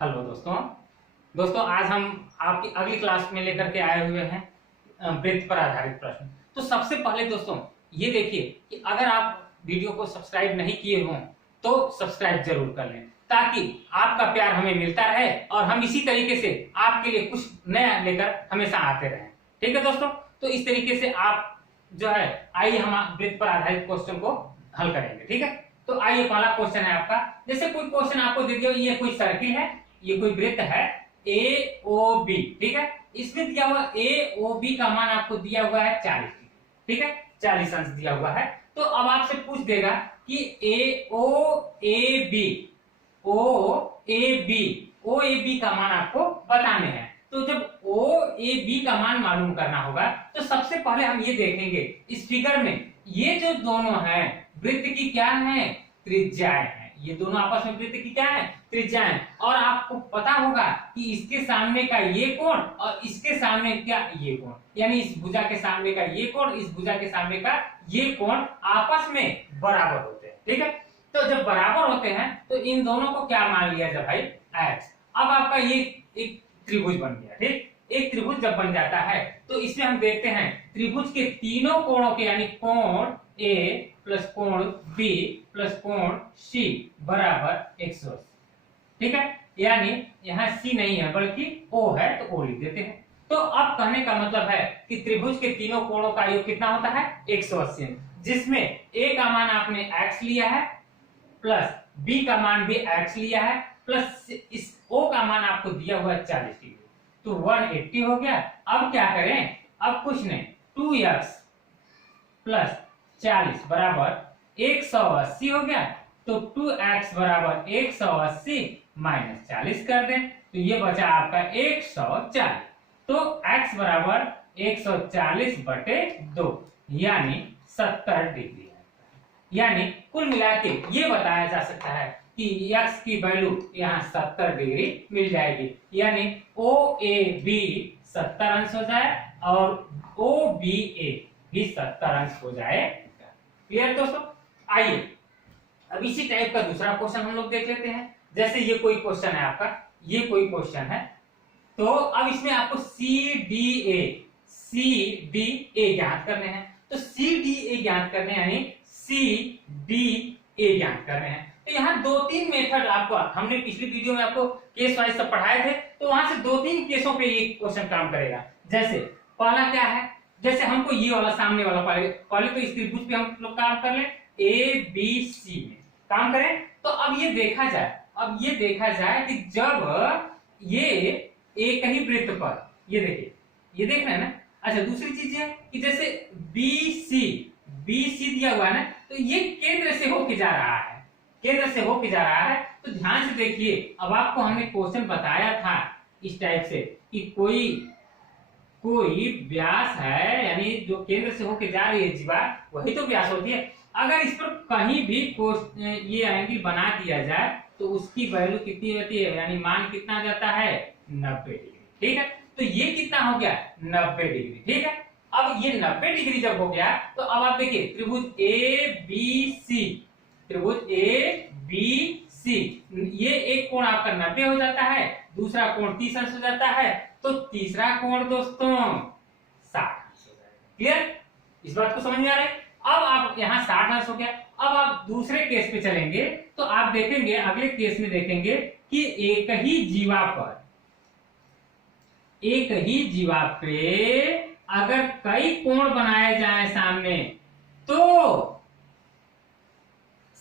Hello दोस्तों आज हम आपकी अगली क्लास में लेकर के आए हुए हैं वृत्त पर आधारित प्रश्न। तो सबसे पहले दोस्तों ये देखिए कि अगर आप वीडियो को सब्सक्राइब नहीं किए हों तो सब्सक्राइब जरूर कर लें ताकि आपका प्यार हमें मिलता रहे और हम इसी तरीके से आपके लिए कुछ नया लेकर हमेशा आते रहें। ठीक है दोस्तों, तो इस तरीके से आप जो है आइए हम वृत्त पर आधारित क्वेश्चन को हल करेंगे। ठीक है, तो आइए पहला क्वेश्चन है आपका। जैसे कोई क्वेश्चन आपको दे दिया, ये कोई सर्किल है, ये कोई वृत्त है ए ओ बी। ठीक है, इसमें दिया हुआ ए ओ बी का मान आपको दिया हुआ है 40। ठीक है, 40 अंश दिया हुआ है। तो अब आपसे पूछ देगा कि ए ओ A B O A B का मान आपको बताने हैं। तो जब ओ ए बी का मान मालूम करना होगा तो सबसे पहले हम ये देखेंगे इस फिगर में ये जो दोनों हैं वृत्त की क्या है, त्रिज्याएं हैं। ये दोनों आपस में वृत्त की क्या है, त्रिज्याएं। और आपको पता होगा कि इसके सामने का ये कोण और इसके सामने क्या ये कोण, यानी इस भुजा के सामने का ये कोण, इस भुजा के सामने का ये कोण आपस में बराबर होते हैं। ठीक है, तो जब बराबर होते हैं तो इन दोनों को क्या मान लिया जाए भाई, x। अब आपका ये एक त्रिभुज बन गया। ठीक, एक त्रिभुज जब बन जाता है तो इसमें हम देखते हैं त्रिभुज के तीनों कोणों के यानी कोण A प्लस कोण B प्लस कोण C बराबर 180। ठीक है, यानी यहाँ C नहीं है बल्कि O है तो O लिख देते हैं। तो अब कहने का मतलब है कि त्रिभुज के तीनों कोणों का योग कितना होता है, 180, जिसमें A का मान आपने x लिया है प्लस B का मान भी x लिया है प्लस इस O का मान आपको दिया हुआ है 40 डिग्री, तो 180 हो गया। अब क्या करें, अब कुछ नहीं, 2x प्लस 40 बराबर 180 हो गया। तो 2x बराबर 180 माइनस 40 कर दें तो ये बचा आपका 140। तो x बराबर 140 बटे 2 यानी 70 डिग्री। यानी कुल मिला के ये बताया जा सकता है कि x की वैल्यू यहाँ 70 डिग्री मिल जाएगी, यानी ओ ए बी 70 अंश हो जाए और ओ बी ए भी 70 अंश हो जाए। क्लियर दोस्तों, आइए अब इसी टाइप का दूसरा क्वेश्चन हम लोग देख लेते हैं। जैसे ये कोई क्वेश्चन है आपका, ये कोई क्वेश्चन है, तो अब इसमें आपको सी डी ए ज्ञात करने हैं। तो सी डी ए ज्ञात करने यानी सी डी ए ज्ञात करने हैं। तो यहाँ 2-3 मेथड आपको, हमने पिछली वीडियो में आपको केस वाइज सब पढ़ाए थे, तो वहां से 2-3 केसों पे ये क्वेश्चन काम करेगा। जैसे पहला क्या है, जैसे हमको ये वाला सामने वाला पहले तो इस त्रिभुज पे हम लोग काम कर लें, ए बी सी में काम करें। तो अब ये देखा जाए कि जब ये एक ही वृत्त पर, ये देखिए, ये देख रहे हैं ना। अच्छा, दूसरी चीज है कि जैसे बी सी दिया हुआ है ना, तो ये केंद्र से होके जा रहा है, तो ध्यान से देखिए। अब आपको हमने क्वेश्चन बताया था इस टाइप से कि कोई व्यास है, यानी जो केंद्र से होके जा रही है जीवा, वही तो व्यास होती है। अगर इस पर कहीं भी ये एंगल बना दिया जाए तो उसकी वैल्यू कितनी होती है, यानी मान कितना जाता है, 90 डिग्री। ठीक है, तो ये कितना हो गया, 90 डिग्री। ठीक है, अब ये 90 डिग्री जब हो गया तो अब आप देखिए त्रिभुज ए बी सी, ये एक कोण आपका 90 हो जाता है, दूसरा कोण 30 अंश हो जाता है, तो तीसरा कोण दोस्तों 60 अंश हो जाएगा। क्लियर, इस बात को समझ में आ रहा है। अब आप यहाँ 60 अंश हो गया। अब आप दूसरे केस पे चलेंगे तो आप देखेंगे, अगले केस में देखेंगे कि एक ही जीवा पे अगर कई कोण बनाए जाए सामने तो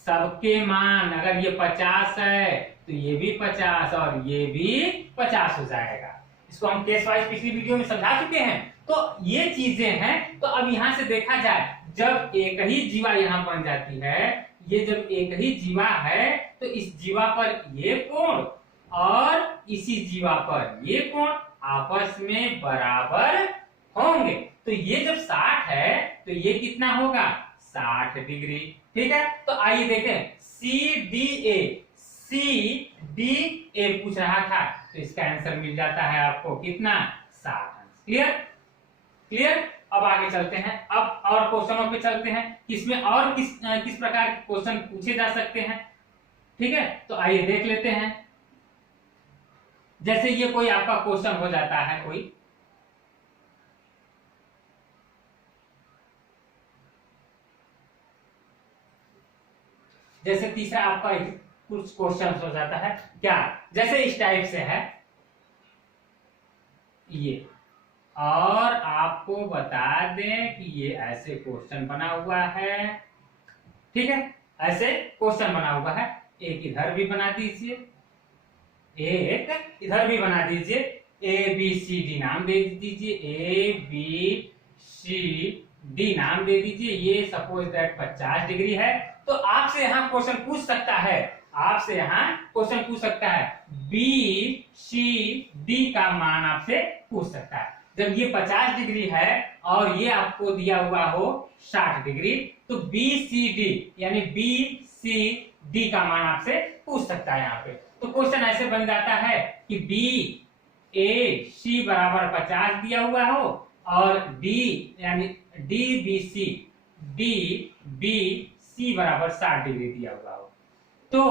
सबके मान, अगर ये 50 है तो ये भी 50 और ये भी 50 हो जाएगा। इसको हम केस वाइज पिछली वीडियो में समझा चुके हैं। तो ये चीजें हैं। तो अब यहां से देखा जाए, जब एक ही जीवा यहां बन जाती है, ये जब एक ही जीवा है तो इस जीवा पर ये कोण और इसी जीवा पर ये कोण आपस में बराबर होंगे। तो ये जब 60 है तो ये कितना होगा, 60 डिग्री। ठीक है, तो आइए देखें सी डी ए पूछ रहा था, तो इसका आंसर मिल जाता है आपको कितना, 60 अंश। क्लियर। अब आगे चलते हैं, अब और क्वेश्चनों पे चलते हैं, इसमें और किस प्रकार के क्वेश्चन पूछे जा सकते हैं। ठीक है, तो आइए देख लेते हैं। जैसे ये कोई आपका क्वेश्चन हो जाता है कोई, जैसे तीसरा आपका कुछ क्वेश्चन हो जाता है क्या, जैसे इस टाइप से है ये, और आपको बता दें कि ये ऐसे क्वेश्चन बना हुआ है, ठीक है, ऐसे क्वेश्चन बना हुआ है, एक इधर भी बना दीजिए, एक इधर भी बना दीजिए, ए बी सी डी नाम दे दीजिए, ए बी सी डी नाम दे दीजिए, ये सपोज दैट 50 डिग्री है। तो आपसे यहाँ क्वेश्चन पूछ सकता है, आपसे यहाँ क्वेश्चन पूछ सकता है, बी सी डी का मान आपसे पूछ सकता है। जब ये 50 डिग्री है और ये आपको दिया हुआ हो 60 डिग्री, तो बी सी डी यानी बी सी डी का मान आपसे पूछ सकता है यहाँ पे। तो क्वेश्चन ऐसे बन जाता है कि बी ए सी बराबर 50 दिया हुआ हो और डी यानी डी बी सी बराबर 60 डिग्री दिया हुआ हो, तो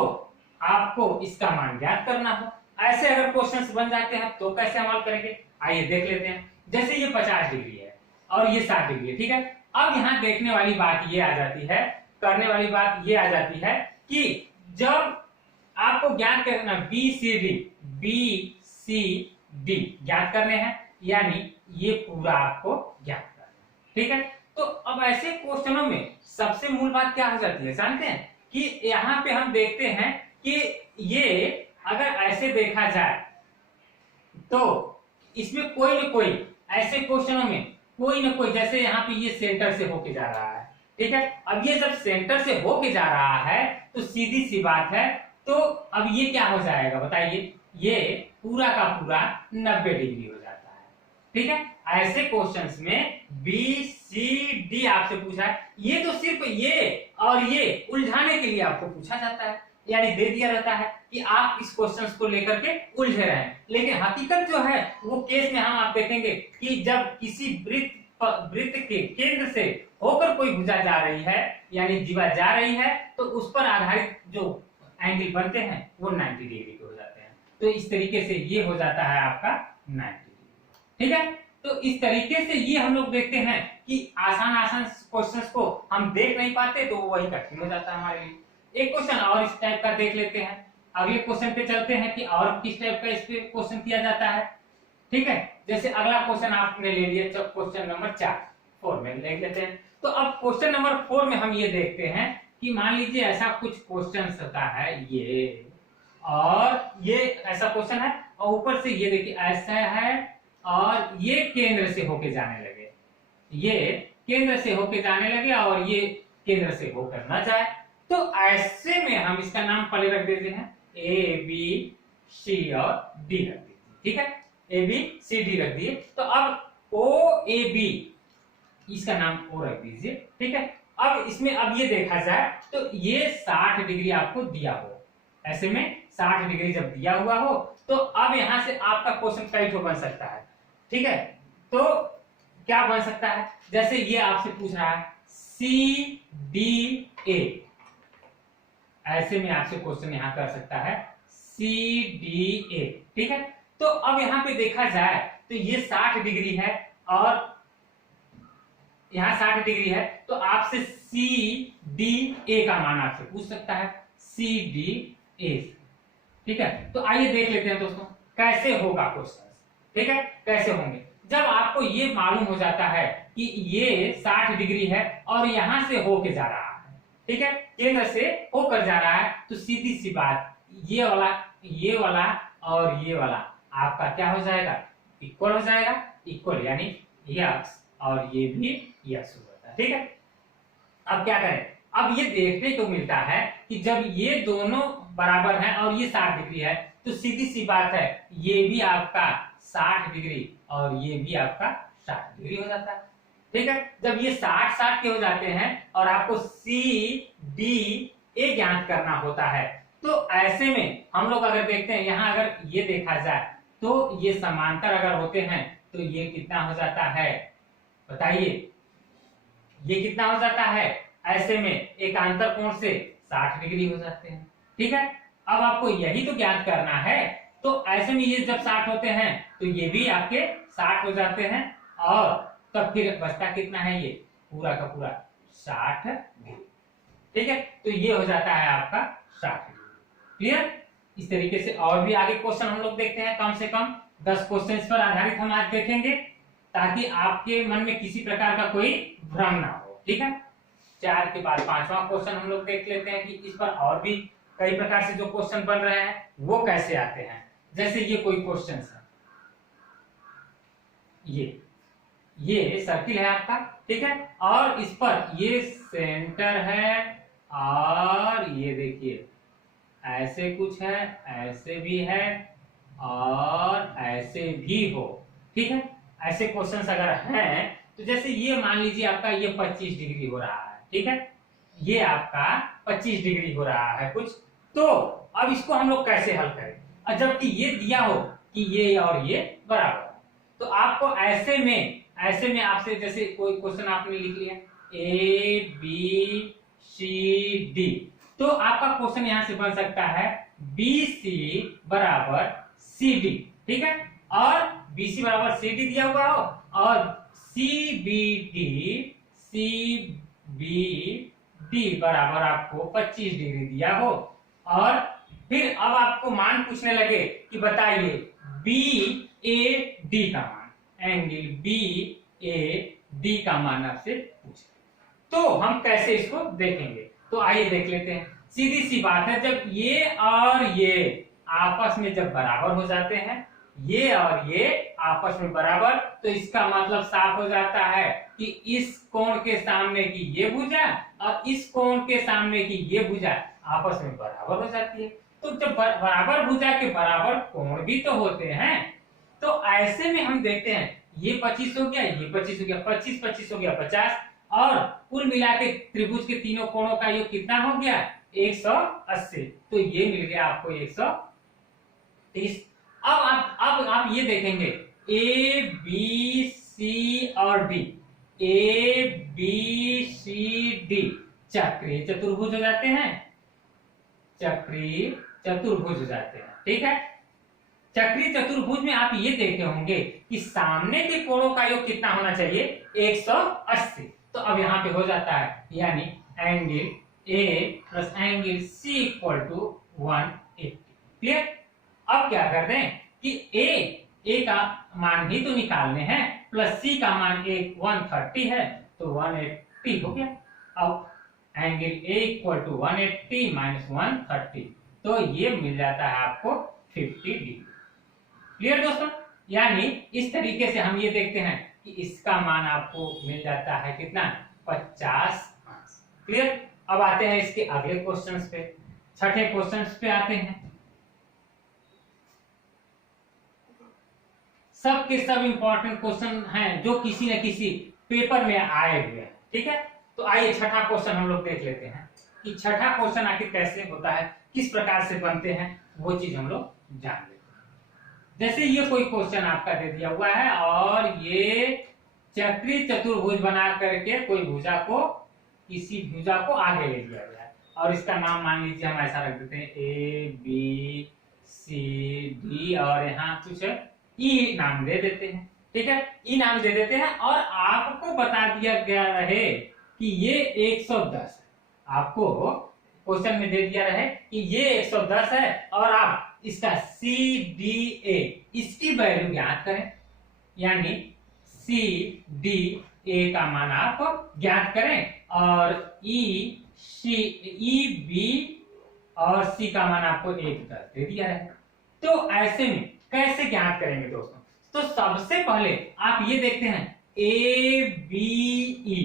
आपको इसका मान ज्ञात करना हो। ऐसे अगर क्वेश्चंस बन जाते हैं तो कैसे अमल करेंगे, आइए देख लेते हैं। जैसे ये 50 डिग्री है और ये 60 डिग्री है, ठीक है। अब यहाँ देखने वाली बात ये आ जाती है, करने वाली बात ये आ जाती है कि जब आपको ज्ञात करना बी सी डी ज्ञात करने हैं, यानी ये पूरा आपको ज्ञात करना है, ठीक है। तो अब ऐसे क्वेश्चनों में सबसे मूल बात क्या हो जाती है जानते हैं, कि यहाँ पे हम देखते हैं कि ये अगर ऐसे देखा जाए तो इसमें कोई न कोई ऐसे क्वेश्चनों में कोई न कोई, जैसे यहाँ पे ये सेंटर से होके जा रहा है, ठीक है। अब ये जब सेंटर से होके जा रहा है तो सीधी सी बात है, तो अब ये क्या हो जाएगा बताइए, ये पूरा का पूरा 90 डिग्री हो जाता है, ठीक है। ऐसे क्वेश्चंस में बी सी डी आपसे पूछा है, ये तो सिर्फ ये और ये उलझाने के लिए आपको पूछा जाता है, यानी दे दिया जाता है कि आप इस क्वेश्चंस को लेकर के उलझे रहे। लेकिन हकीकत जो है वो केस में हम आप देखेंगे कि जब किसी वृत्त के केंद्र से होकर कोई भुजा जा रही है, यानी जीवा जा रही है, तो उस पर आधारित जो एंगल बनते हैं वो 90 डिग्री के हो जाते हैं। तो इस तरीके से ये हो जाता है आपका 90 डिग्री, ठीक है। तो इस तरीके से ये हम लोग देखते हैं कि आसान क्वेश्चंस को हम देख नहीं पाते तो वही कठिन हो जाता है हमारे लिए। एक क्वेश्चन और इस टाइप का देख लेते हैं, अगले क्वेश्चन पे चलते हैं कि और किस टाइप का इस पे क्वेश्चन किया जाता है, ठीक है। जैसे अगला क्वेश्चन आपने ले लिया क्वेश्चन नंबर 4 में देख लेते हैं। तो अब क्वेश्चन नंबर 4 में हम ये देखते हैं कि मान लीजिए ऐसा कुछ क्वेश्चन होता है ये, और ये ऐसा क्वेश्चन है और ऊपर से ये देखिए ऐसा है और ये केंद्र से होके जाने लगे, ये केंद्र से होके जाने लगे और ये केंद्र से होकर ना जाए, तो ऐसे में हम इसका नाम पहले रख देते हैं ए बी सी और डी रख दीजिए, ठीक है। ए बी सी डी रख दिए, तो अब ओ ए बी इसका नाम ओ रख दीजिए, ठीक है। अब इसमें अब ये देखा जाए तो ये 60 डिग्री आपको दिया हो, ऐसे में 60 डिग्री जब दिया हुआ हो तो अब यहां से आपका क्वेश्चन कई ठो बन सकता है, ठीक है। तो क्या बन सकता है, जैसे ये आपसे पूछ रहा है सी डी ए, ऐसे में आपसे क्वेश्चन यहां कर सकता है सी डी ए, ठीक है। तो अब यहां पे देखा जाए तो ये 60 डिग्री है और यहां 60 डिग्री है, तो आपसे सी डी ए का मान आपसे पूछ सकता है, सी डी ए, ठीक है। तो आइए देख लेते हैं दोस्तों कैसे होगा क्वेश्चन, ठीक है, कैसे होंगे। जब आपको ये मालूम हो जाता है कि ये 60 डिग्री है और यहां से होके जा रहा है, ठीक है, केंद्र से होकर जा रहा है, तो सीधी सी बात ये वाला और ये वाला आपका क्या हो जाएगा, इक्वल हो जाएगा, इक्वल यानी यक्स और ये भी यक्स हो जाता है, ठीक है। अब क्या करें, अब ये देखने को मिलता है कि जब ये दोनों बराबर हैं और ये 60 डिग्री है, तो सीधी सी बात है ये भी आपका 60 डिग्री और ये भी आपका 60 डिग्री हो जाता है, ठीक है। जब ये 60 के हो जाते हैं और आपको सी डी ए ज्ञात करना होता है, तो ऐसे में हम लोग अगर देखते हैं यहां अगर ये देखा जाए तो ये समांतर अगर होते हैं तो ये कितना हो जाता है बताइए, ये कितना हो जाता है, ऐसे में एकांतर कोण से 60 डिग्री हो जाते हैं, ठीक है। अब आपको यही तो ज्ञात करना है तो ऐसे में ये जब 60 होते हैं तो ये भी आपके 60 हो जाते हैं, और तब फिर बचता कितना है, ये पूरा का पूरा 60 डिग्री। ठीक है, तो ये हो जाता है आपका 60 डिग्री। क्लियर? इस तरीके से और भी आगे क्वेश्चन हम लोग देखते हैं, कम से कम 10 क्वेश्चन पर आधारित हम आज देखेंगे, ताकि आपके मन में किसी प्रकार का कोई भ्रम ना हो। ठीक है, 4 के बाद 5वां क्वेश्चन हम लोग देख लेते हैं कि इस पर और भी कई प्रकार से जो क्वेश्चन बन रहे हैं वो कैसे आते हैं। जैसे ये कोई क्वेश्चन है, ये सर्किल है आपका, ठीक है, और इस पर ये सेंटर है, और ये देखिए ऐसे कुछ है, ऐसे भी है और ऐसे भी हो। ठीक है, ऐसे क्वेश्चंस अगर हैं तो जैसे ये मान लीजिए आपका ये 25 डिग्री हो रहा है, ठीक है, ये आपका 25 डिग्री हो रहा है कुछ, तो अब इसको हम लोग कैसे हल करें, और जबकि ये दिया हो कि ये और ये बराबर है, तो आपको ऐसे में आपसे जैसे कोई क्वेश्चन आपने लिख लिया A B C D, तो आपका क्वेश्चन यहां से बन सकता है BC बराबर CD। ठीक है, और BC बराबर CD दिया हुआ हो और CBD बराबर आपको 25 डिग्री दिया हो, और फिर अब आपको मान पूछने लगे कि बताइए BAD का मान, एंगल BAD का मान आपसे पूछे, तो हम कैसे इसको देखेंगे। तो आइए देख लेते हैं। सीधी सी बात है, जब ये और ये आपस में जब बराबर हो जाते हैं, ये और ये आपस में बराबर, तो इसका मतलब साफ हो जाता है कि इस कोण के सामने की ये भुजा और इस कोण के सामने की ये भुजा आपस में बराबर हो जाती है। तो जब बराबर भुजा के बराबर कोण भी तो होते हैं, तो ऐसे में हम देखते हैं ये 25 हो गया, ये 25 हो गया, 25 हो गया 50, और कुल मिला के त्रिभुज के तीनों कोणों का योग कितना हो गया 180, तो ये मिल गया आपको 130। अब आप ये देखेंगे A B C और D, A B C D चक्रीय चतुर्भुज हो जाते हैं, चक्रीय चतुर्भुज हो जाते हैं। ठीक है, चक्रीय चतुर्भुज में आप ये देखे होंगे कि सामने के कोणों का योग कितना होना चाहिए 180, तो अब यहाँ पे हो जाता है, यानी angle A plus angle C equal to 180। Clear? अब क्या कर दें कि A का मान ही तो निकालने हैं, प्लस C का मान 130 है, तो 180 हो गया। अब angle A equal to 180 minus 130, तो ये मिल जाता है आपको 50 डिग्री। क्लियर दोस्तों? यानी इस तरीके से हम ये देखते हैं कि इसका मान आपको मिल जाता है कितना 50 अंश। क्लियर? अब आते हैं इसके अगले क्वेश्चंस पे, छठे क्वेश्चंस पे आते हैं। सब के सब इंपॉर्टेंट क्वेश्चन हैं जो किसी न किसी पेपर में आए हुए हैं। ठीक है, तो आइए छठा क्वेश्चन हम लोग देख लेते हैं कि छठा क्वेश्चन आखिर कैसे होता है, किस प्रकार से बनते हैं, वो चीज हम लोग जान लेते हैं। जैसे ये कोई क्वेश्चन आपका दे दिया हुआ है और ये चक्रीय चतुर्भुज बना करके कोई भुजा को, किसी भुजा को आगे ले लिया गया है, और इसका नाम मान लीजिए हम ऐसा रख देते हैं A B C D, और यहाँ कुछ E नाम दे देते हैं। ठीक है, E नाम दे देते हैं, और आपको बता दिया गया रहे कि ये 110 है, आपको क्वेश्चन में दे दिया रहे कि ये 110 है, और आप इसका CDA इसकी वैल्यू ज्ञात करें, यानी CDA का मान आप ज्ञात करें, और EB और C का मान आपको 110 दे दिया है। तो ऐसे में कैसे ज्ञात करेंगे दोस्तों? तो सबसे पहले आप ये देखते हैं ABE,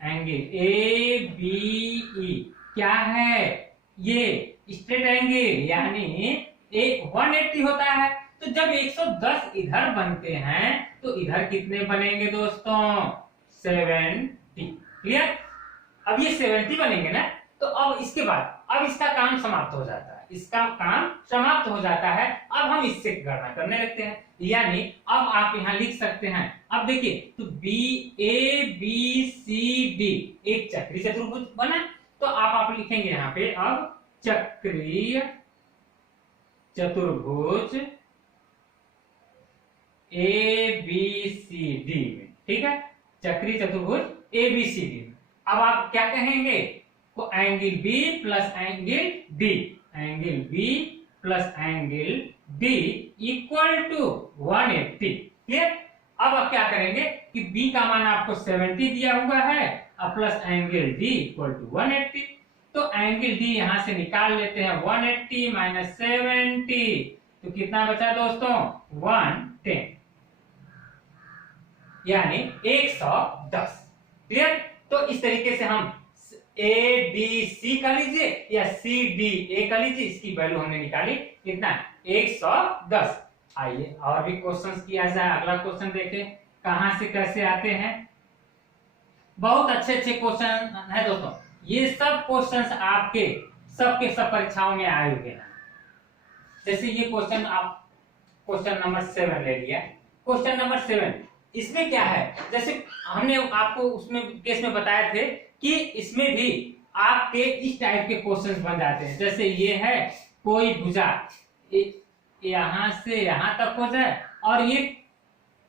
एंगल ABE क्या है, ये स्ट्रेट एंगल, यानी 180 होता है। तो जब 110 इधर बनते हैं तो इधर कितने बनेंगे दोस्तों 70। क्लियर? अब ये 70 बनेंगे ना, तो अब इसके बाद अब इसका काम समाप्त हो जाता है, इसका काम समाप्त हो जाता है। अब हम इससे गणना करने लगते हैं, यानी अब आप यहां लिख सकते हैं। अब देखिए, तो ABCD एक चक्रीय चतुर्भुज बना, तो आप लिखेंगे यहाँ पे अब चक्रीय चतुर्भुज ABCD में, ठीक है, चक्रीय चतुर्भुज ABCD में। अब आप क्या कहेंगे, तो angle B plus angle D, angle B plus angle D equal to 180। Clear. अब आप क्या करेंगे कि B का मान आपको 70 दिया हुआ है और plus angle D equal to 180। तो एंगल D यहां से निकाल लेते हैं, 180 माइनस 70, तो कितना बचा दोस्तों, 110, यानी 110। क्लियर। तो इस तरीके से हम ADC कर लीजिए या CDA कर लीजिए, इसकी वैल्यू हमने निकाली कितना, 110। आइए और भी क्वेश्चंस किया जाए। अगला क्वेश्चन देखें कहां से कैसे आते हैं। बहुत अच्छे अच्छे क्वेश्चन है दोस्तों, ये सब क्वेश्चंस आपके सबके सब परीक्षाओं में आए हुए हैं। जैसे ये क्वेश्चन, आप क्वेश्चन नंबर 7 ले लिया। क्वेश्चन नंबर 7, इसमें क्या है, जैसे हमने आपको उसमें केस में बताए थे कि इसमें भी आपके इस टाइप के क्वेश्चंस बन जाते हैं। जैसे ये है कोई भुजा यहां से यहां तक हो जाए और ये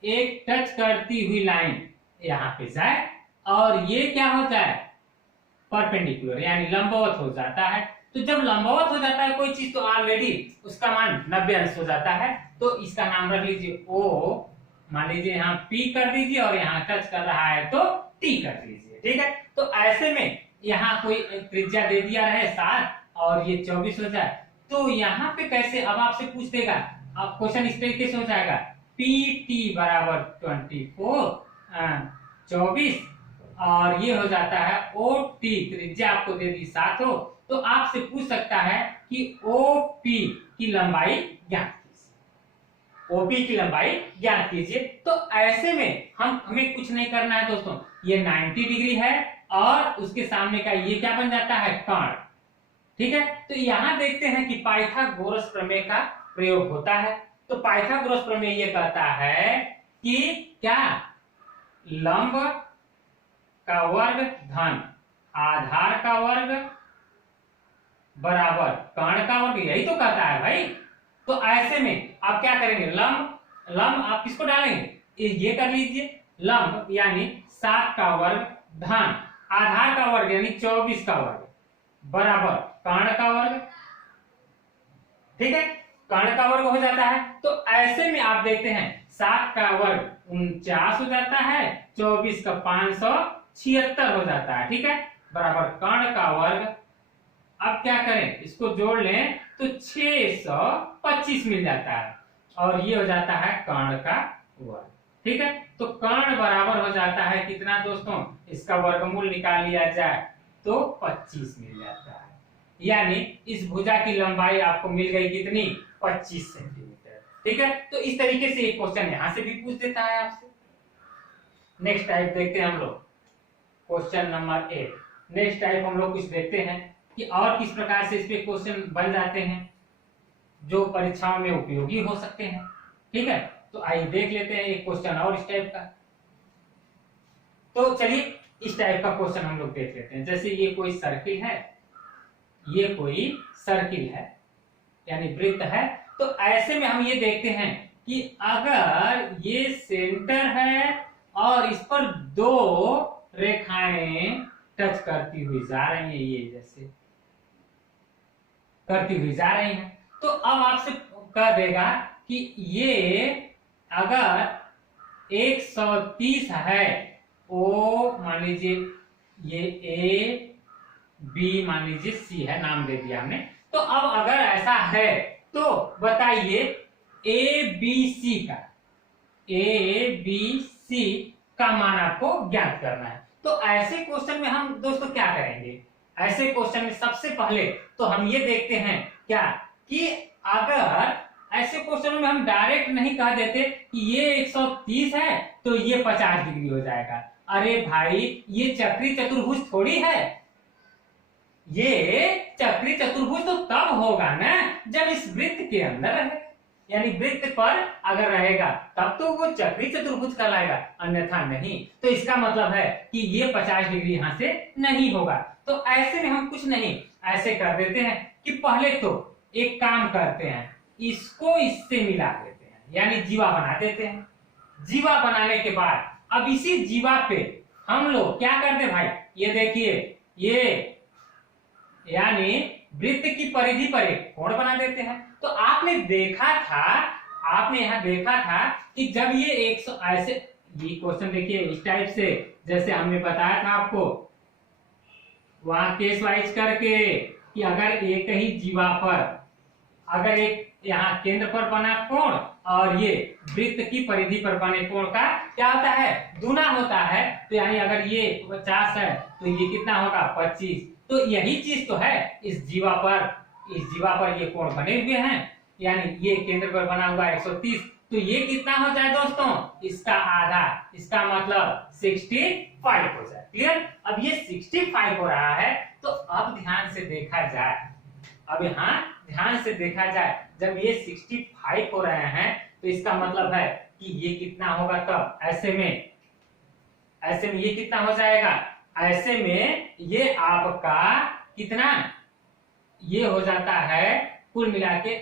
एक टच करती हुई लाइन यहां पे जाए और ये क्या हो जाए, परपेंडिकुलर यानी लंबवत हो जाता है। तो जब लंबवत हो जाता है कोई चीज तो ऑलरेडी उसका मान 90 अंश हो जाता है। तो इसका नाम रख लीजिए O, मान लीजिए यहाँ P कर दीजिए और यहाँ टच कर रहा है तो T कर दीजिए, ठीक है। तो ऐसे में यहाँ कोई त्रिज्या दे दिया रहे 7 और ये 24 हो जाए, तो यहाँ पे कैसे, अब आपसे पूछ देगा, अब क्वेश्चन इस तरीके से हो जाएगा, PT बराबर 24 और ये हो जाता है OT, त्रिज्या आपको दे दी 7 हो, तो आपसे पूछ सकता है कि OP की लंबाई ज्ञात कीजिए, OP की लंबाई ज्ञात कीजिए। तो ऐसे में हमें कुछ नहीं करना है दोस्तों, ये 90 डिग्री है और उसके सामने का ये क्या बन जाता है, कर्ण, ठीक है। तो यहां देखते हैं कि पाइथागोरस प्रमेय का प्रयोग होता है। तो पाइथागोरस प्रमेय ये कहता है कि क्या, लंब का वर्ग धन आधार का वर्ग बराबर कर्ण का वर्ग, यही तो कहता है भाई। तो ऐसे में आप क्या करेंगे, लंब आप किसको डालेंगे, ये कर लीजिए, लंब यानी 7 का वर्ग धन आधार का वर्ग यानी 24 का वर्ग बराबर कर्ण का वर्ग, ठीक है, कर्ण का वर्ग हो जाता है। तो ऐसे में आप देखते हैं 7 का वर्ग 49 हो जाता है, 24 का 576 हो जाता है, ठीक है, बराबर कर्ण का वर्ग। अब क्या करें, इसको जोड़ लें तो 625 मिल जाता है और ये हो जाता है कर्ण का वर्ग, ठीक है। तो कर्ण बराबर हो जाता है कितना दोस्तों, इसका वर्गमूल निकाल लिया जाए तो 25 मिल जाता है, यानी इस भुजा की लंबाई आपको मिल गई कितनी, 25 सेंटीमीटर, ठीक है। तो इस तरीके से एक क्वेश्चन यहां से भी पूछ देता है आपसे। नेक्स्ट टाइप देखते हैं हम लोग, क्वेश्चन नंबर 8। नेक्स्ट टाइप हम लोग कुछ देखते हैं कि और किस प्रकार से इस पे क्वेश्चन बन जाते हैं जो परीक्षाओं में उपयोगी हो सकते हैं, ठीक है। तो आइए देख लेते हैं एक क्वेश्चन और इस टाइप का। तो चलिए इस टाइप का क्वेश्चन हम लोग देख लेते हैं। जैसे ये कोई सर्किल है, ये कोई सर्किल है यानी वृत्त है। तो ऐसे में हम ये देखते हैं कि अगर ये सेंटर है और इस पर 2 रेखाएं टच करती हुई जा रही हैं, ये जैसे करती हुई जा रही हैं, तो अब आपसे कह देगा कि ये अगर 130 है, ओ मान लीजिए ये A B मान लीजिए C है, नाम दे दिया हमने। तो अब अगर ऐसा है तो बताइए ABC का मान आपको ज्ञात करना है। तो ऐसे क्वेश्चन में हम दोस्तों क्या करेंगे, ऐसे क्वेश्चन में सबसे पहले तो हम ये देखते हैं क्या कि अगर ऐसे क्वेश्चन में हम डायरेक्ट नहीं कह देते कि ये 130 है तो ये 50 डिग्री हो जाएगा। अरे भाई ये चक्री चतुर्भुज थोड़ी है, ये चक्री चतुर्भुज तो तब होगा ना जब इस वृत्त के अंदर रहे, यानी वृत्त पर अगर रहेगा तब तो वो चक्री चतुर्भुज कहलाएगा, अन्यथा नहीं। तो इसका मतलब है कि ये 50 डिग्री यहां से नहीं होगा। तो ऐसे में हम कुछ नहीं, ऐसे कर देते हैं कि पहले तो एक काम करते हैं इसको इससे मिला देते हैं, यानी जीवा बना देते हैं। जीवा बनाने के बाद अब इसी जीवा पे हम लोग क्या करते हैं भाई, ये देखिए, ये यानी वृत्त की परिधि पर एक कोण बना देते हैं। तो आपने यहाँ देखा था कि जब ये 100 ऐसे, ये क्वेश्चन देखिए इस टाइप से, जैसे हमने बताया था आपको वहां केस वाइज करके, कि अगर एक ही जीवा पर अगर एक यहाँ केंद्र पर बना कोण और ये वृत्त की परिधि पर बने कोण का क्या होता है, गुना होता है। तो यानी अगर ये 50 है तो ये कितना होगा, 25। तो यही चीज तो है इस जीवा पर ये कोण बने हुए हैं, यानी ये केंद्र पर बना हुआ 130। तो ये कितना हो जाए दोस्तों, इसका आधा, इसका मतलब 65 हो जाए। क्लियर। अब ये 65 हो रहा है, तो अब ध्यान से देखा जाए, अब यहाँ ध्यान से देखा जाए, जब ये 65 हो रहे हैं तो इसका मतलब है कि ये कितना होगा, तब ऐसे में ये कितना हो जाएगा, ऐसे में ये आपका कितना, ये हो जाता है कुल मिला के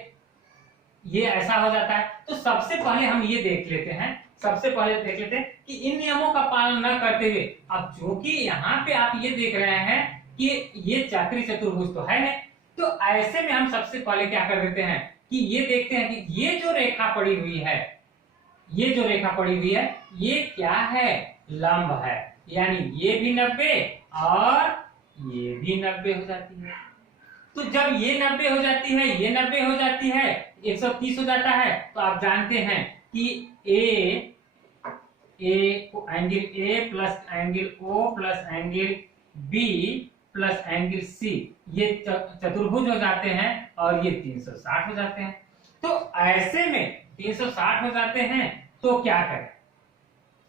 ये ऐसा हो जाता है। तो सबसे पहले हम ये देख लेते हैं कि इन नियमों का पालन न करते हुए, अब चूंकि यहाँ पे आप ये देख रहे हैं कि ये चक्री चतुर्भुज तो है नहीं, तो ऐसे में हम सबसे पहले क्या कर देते हैं कि ये देखते हैं कि ये जो रेखा पड़ी हुई है, ये क्या है, लंब है, यानी ये भी 90 और ये भी 90 हो जाती है। तो जब ये 90 हो जाती है, ये 90 हो जाती है, 130 हो जाता है, तो आप जानते हैं कि angle A plus angle O plus angle B plus angle C, ये चतुर्भुज हो जाते हैं और ये 360 हो जाते हैं। तो ऐसे में 360 हो जाते हैं, तो क्या करें,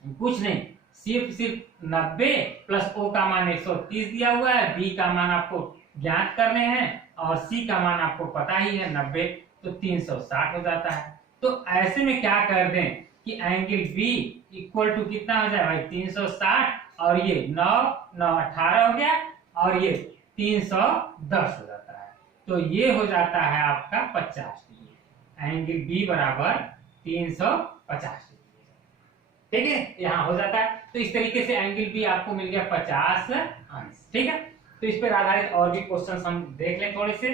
कुछ नहीं, सिर्फ 90 प्लस ओ का मान 130 दिया हुआ है, बी का मान आपको ज्ञात करने हैं और सी का मान आपको पता ही है 90, तो 360 हो जाता है। तो ऐसे में क्या कर दें कि एंगल बी इक्वल टू कितना हो जाए भाई, 360 और ये 9 9 18 हो गया और ये 310 हो जाता है। तो ये हो जाता है आपका 50 डिग्री, एंगल बी बराबर 350 डिग्री। ठीक है, यहाँ हो जाता है। तो इस तरीके से एंगल बी आपको मिल गया 50 अंश। ठीक है, तो इस पर आधारित और भी क्वेश्चन हम देख लें थोड़े से।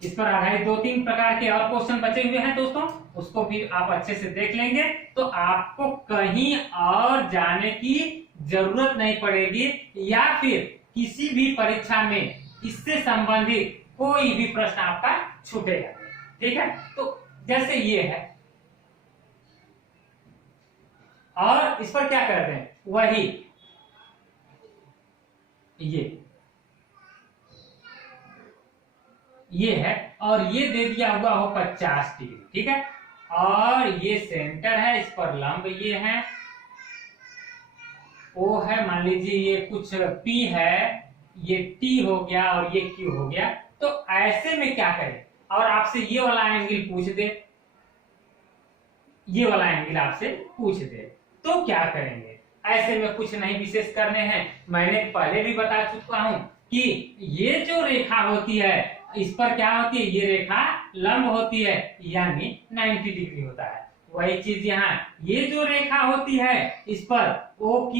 इस पर आधारित 2-3 प्रकार के और क्वेश्चन बचे हुए हैं दोस्तों, उसको भी आप अच्छे से देख लेंगे, तो आपको कहीं और जाने की जरूरत नहीं पड़ेगी, या फिर किसी भी परीक्षा में इससे संबंधित कोई भी प्रश्न आपका छूटेगा। ठीक है, तो जैसे ये है और इस पर क्या करते हैं, वही ये है और ये दे दिया हुआ हो 50 डिग्री। ठीक है, और ये सेंटर है, इस पर लंब ये है, ओ है, मान लीजिए ये कुछ P है, ये T हो गया और ये Q हो गया। तो ऐसे में क्या करें, और आपसे ये वाला एंगल पूछ दे, तो क्या करेंगे, ऐसे में कुछ नहीं विशेष करने हैं। मैंने पहले भी बता चुका हूं कि ये जो रेखा होती है, इस पर क्या होती है, ये रेखा लंब होती है, यानी 90 डिग्री होता है। वही चीज यहाँ, ये जो रेखा होती है इस पर OQ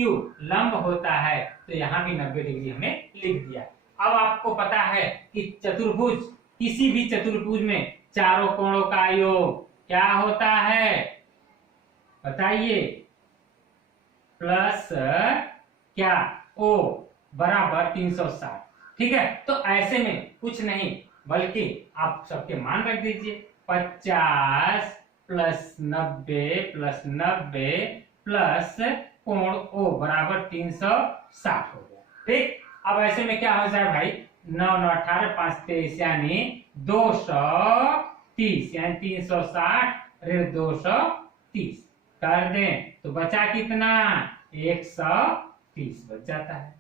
लंब होता है, तो यहाँ भी 90 डिग्री हमने लिख दिया। अब आपको पता है कि चतुर्भुज, किसी भी चतुर्भुज में चारों कोणों का योग क्या होता है, बताइए, प्लस क्या, O बराबर 360। ठीक है, तो ऐसे में कुछ नहीं बल्कि आप सबके मान रख दीजिए, 50 प्लस 90 प्लस 90 प्लस कोण O बराबर 360 हो गया। ठीक, अब ऐसे में क्या हो जाए भाई, 9 9 18 5 23 यानी 230, यानी 360 ऋण 230 कर दें तो बचा कितना, 130 बच जाता है।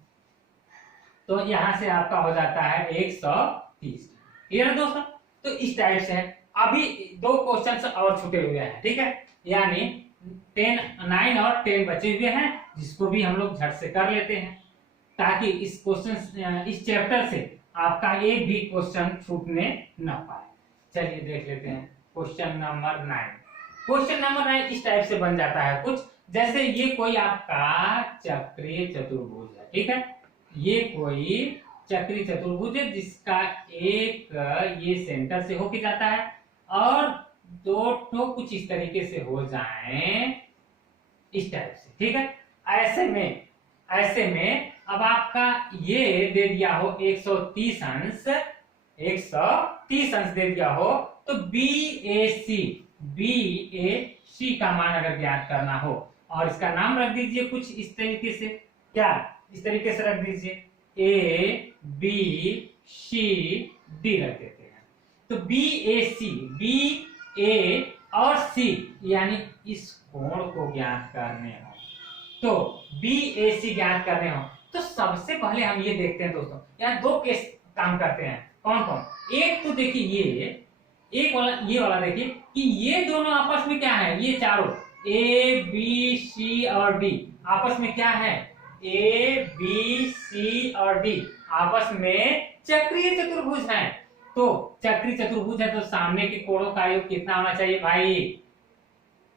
तो यहां से आपका हो जाता है 130। क्लियर है दोस्तों, तो इस टाइप से है। अभी 2 क्वेश्चन और छूटे हुए हैं। ठीक है, यानी 9 और 10 बचे हुए हैं, जिसको भी हम लोग झट से कर लेते हैं, ताकि इस चैप्टर से आपका एक भी क्वेश्चन छूटने न पाए। चलिए देख लेते हैं क्वेश्चन नंबर 9। क्वेश्चन नंबर 9 इस टाइप से बन जाता है कुछ, जैसे ये कोई आपका चक्रीय चतुर्भुज है, ठीक है। ये कोई चक्रीय चतुर्भुज है जिसका एक ये सेंटर से होके जाता है और दो ठो कुछ इस तरीके से हो जाएं, इस टाइप से, ठीक है। ऐसे में अब आपका ये दे दिया हो 130 अंश, 130 अंश दे दिया हो, तो BAC का मान अगर ज्ञात करना हो, और इसका नाम रख दीजिए कुछ इस तरीके से, क्या इस तरीके से रख दीजिए ABCD रख देते हैं। तो BA और C यानी इस कोण को ज्ञात करने हो, तो BAC ज्ञात करने हो, तो सबसे पहले हम ये देखते हैं दोस्तों, यहाँ दो केस काम करते हैं। कौन कौन? एक तो देखिए ये वाला देखिए कि ये दोनों आपस में क्या है, ये चारों ABC और D आपस में क्या है, ABC और D आपस में चक्रीय चतुर्भुज है। तो चक्रीय चतुर्भुज है तो सामने के कोणों का योग कितना होना चाहिए भाई?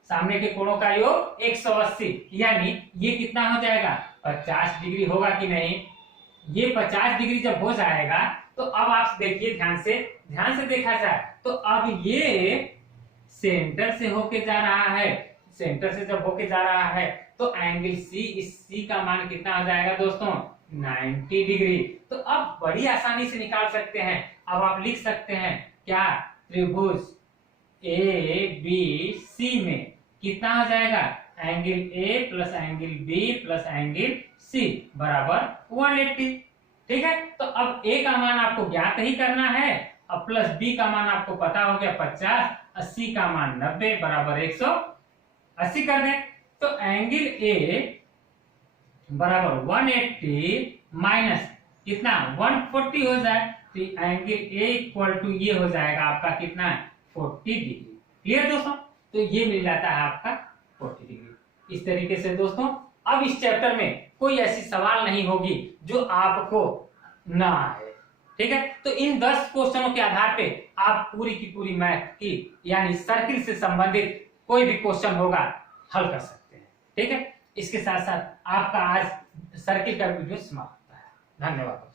सामने के कोणों का योग 180, यानी ये कितना हो जाएगा, 50 डिग्री होगा कि नहीं? ये 50 डिग्री जब हो जाएगा तो अब आप देखिए ध्यान से देखा जाए तो अब ये सेंटर से होके जा रहा है, सेंटर से जब होके जा रहा है तो एंगल सी, इस सी का मान कितना हो जाएगा दोस्तों, 90 डिग्री। तो अब बड़ी आसानी से निकाल सकते हैं। अब आप लिख सकते हैं क्या, त्रिभुज ABC में कितना हो जाएगा, angle A plus angle B plus angle C बराबर 180, ठीक है। तो अब A का मान आपको ज्ञात ही करना है, अब प्लस B का मान आपको पता हो गया 50, 80 का मान 90 बराबर 180 कर दें। तो एंगल A बराबर 180 माइनस कितना 140 हो जाए, तो एंगल A इक्वल टू ये हो जाएगा आपका कितना 40 डिग्री। क्लियर दोस्तों? तो ये मिल जाता है आपका 40 डिग्री। इस तरीके से दोस्तों अब इस चैप्टर में कोई ऐसी सवाल नहीं होगी जो आपको ना आए, ठीक है। तो इन 10 क्वेश्चनों के आधार पे आप पूरी की पूरी मैथ की यानी सर्किल से संबंधित कोई भी क्वेश्चन होगा हल कर सकते हैं, ठीक है। इसके साथ साथ आपका आज सर्किल का वीडियो समाप्त होता है। धन्यवाद।